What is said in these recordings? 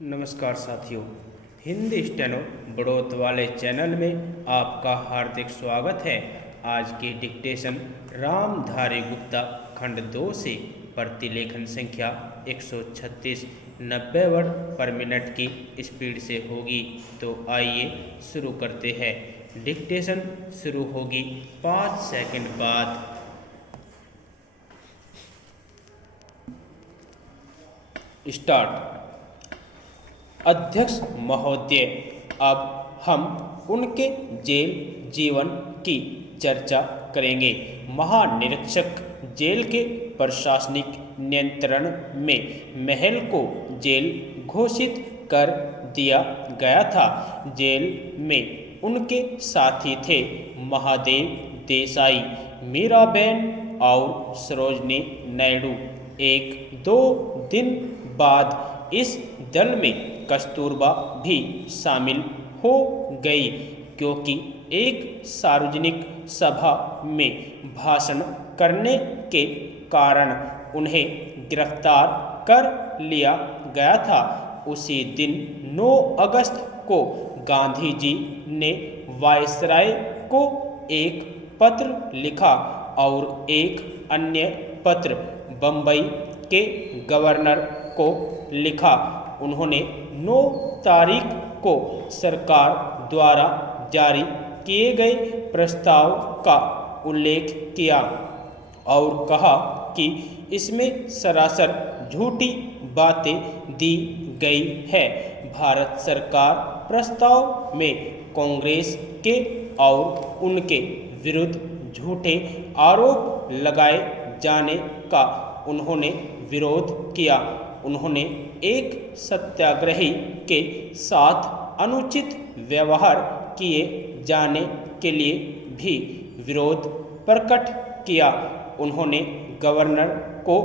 नमस्कार साथियों, हिंदी स्टेनो बढ़ोत वाले चैनल में आपका हार्दिक स्वागत है। आज की डिक्टेशन रामधारी गुप्ता खंड 2 से प्रतिलेखन संख्या 136 90 वर्ड पर मिनट की स्पीड से होगी। तो आइए शुरू करते हैं। डिक्टेशन शुरू होगी 5 सेकंड बाद। स्टार्ट। अध्यक्ष महोदय, अब हम उनके जेल जीवन की चर्चा करेंगे। महानिरीक्षक जेल के प्रशासनिक नियंत्रण में महल को जेल घोषित कर दिया गया था। जेल में उनके साथी थे महादेव देसाई, मीराबेन और सरोजनी नायडू। 1-2 दिन बाद इस दल में कस्तूरबा भी शामिल हो गई, क्योंकि एक सार्वजनिक सभा में भाषण करने के कारण उन्हें गिरफ्तार कर लिया गया था। उसी दिन 9 अगस्त को गांधी जी ने वायसराय को एक पत्र लिखा और एक अन्य पत्र बम्बई के गवर्नर को लिखा। उन्होंने 9 तारीख को सरकार द्वारा जारी किए गए प्रस्ताव का उल्लेख किया और कहा कि इसमें सरासर झूठी बातें दी गई है। भारत सरकार प्रस्ताव में कांग्रेस के और उनके विरुद्ध झूठे आरोप लगाए जाने का उन्होंने विरोध किया। उन्होंने एक सत्याग्रही के साथ अनुचित व्यवहार किए जाने के लिए भी विरोध प्रकट किया। उन्होंने गवर्नर को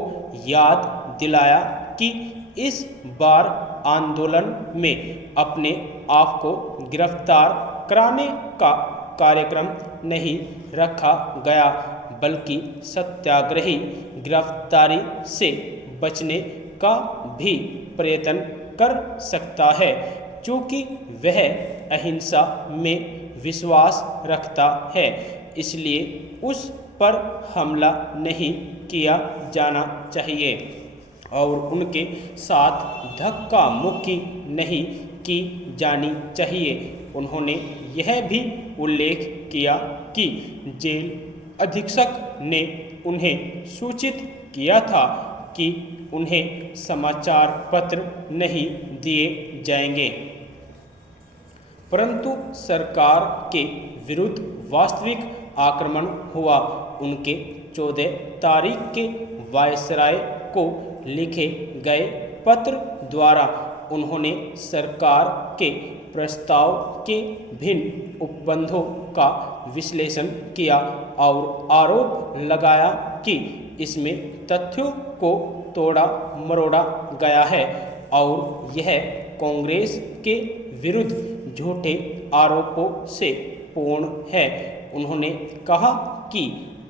याद दिलाया कि इस बार आंदोलन में अपने आप को गिरफ्तार कराने का कार्यक्रम नहीं रखा गया, बल्कि सत्याग्रही गिरफ्तारी से बचने का भी प्रयत्न कर सकता है, चूँकि वह अहिंसा में विश्वास रखता है। इसलिए उस पर हमला नहीं किया जाना चाहिए और उनके साथ धक्का मुक्की नहीं की जानी चाहिए। उन्होंने यह भी उल्लेख किया कि जेल अधीक्षक ने उन्हें सूचित किया था कि उन्हें समाचार पत्र नहीं दिए जाएंगे, परंतु सरकार के विरुद्ध वास्तविक आक्रमण हुआ। उनके 14 तारीख के वायसराय को लिखे गए पत्र द्वारा उन्होंने सरकार के प्रस्ताव के भिन्न उपबंधों का विश्लेषण किया और आरोप लगाया कि इसमें तथ्यों को तोड़ा मरोड़ा गया है और यह कांग्रेस के विरुद्ध झूठे आरोपों से पूर्ण है। उन्होंने कहा कि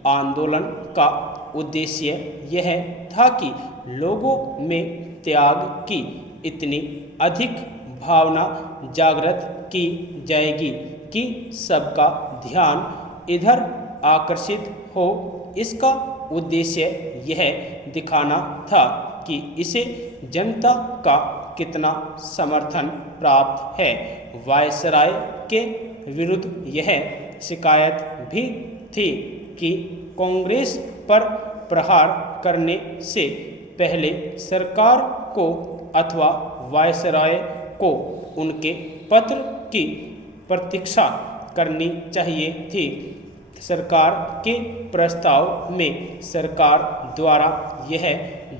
आंदोलन का उद्देश्य यह था कि लोगों में त्याग की इतनी अधिक भावना जागृत की जाएगी कि सबका ध्यान इधर आकर्षित हो। इसका उद्देश्य यह दिखाना था कि इसे जनता का कितना समर्थन प्राप्त है। वायसराय के विरुद्ध यह शिकायत भी थी कि कांग्रेस पर प्रहार करने से पहले सरकार को अथवा वायसराय को उनके पत्र की प्रतीक्षा करनी चाहिए थी। सरकार के प्रस्ताव में सरकार द्वारा यह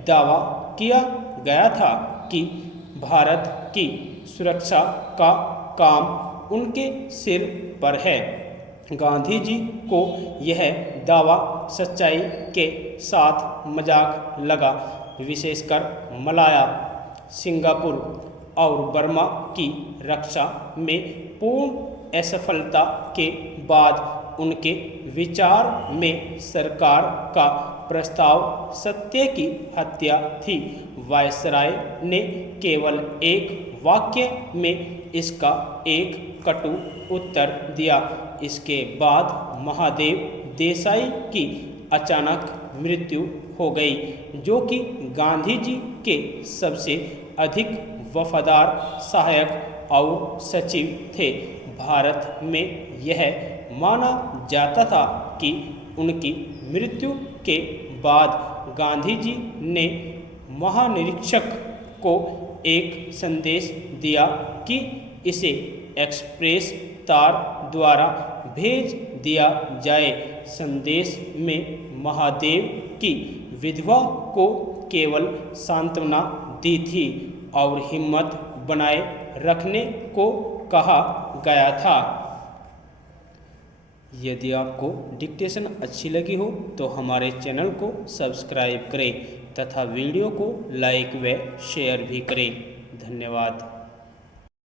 दावा किया गया था कि भारत की सुरक्षा का काम उनके सिर पर है। गांधी जी को यह दावा सच्चाई के साथ मजाक लगा। विशेषकर मलाया, सिंगापुर और बर्मा की रक्षा में पूर्ण असफलता के बाद उनके विचार में सरकार का प्रस्ताव सत्य की हत्या थी। वायसराय ने केवल एक वाक्य में इसका एक कटु उत्तर दिया। इसके बाद महादेव देसाई की अचानक मृत्यु हो गई, जो कि गांधी जी के सबसे अधिक वफादार सहायक और सचिव थे। भारत में यह माना जाता था कि उनकी मृत्यु के बाद गांधी जी ने महानिरीक्षक को एक संदेश दिया कि इसे एक्सप्रेस तार द्वारा भेज दिया जाए। संदेश में महादेव की विधवा को केवल सांत्वना दी थी और हिम्मत बनाए रखने को कहा गया था। यदि आपको डिक्टेशन अच्छी लगी हो तो हमारे चैनल को सब्सक्राइब करें तथा वीडियो को लाइक व शेयर भी करें। धन्यवाद।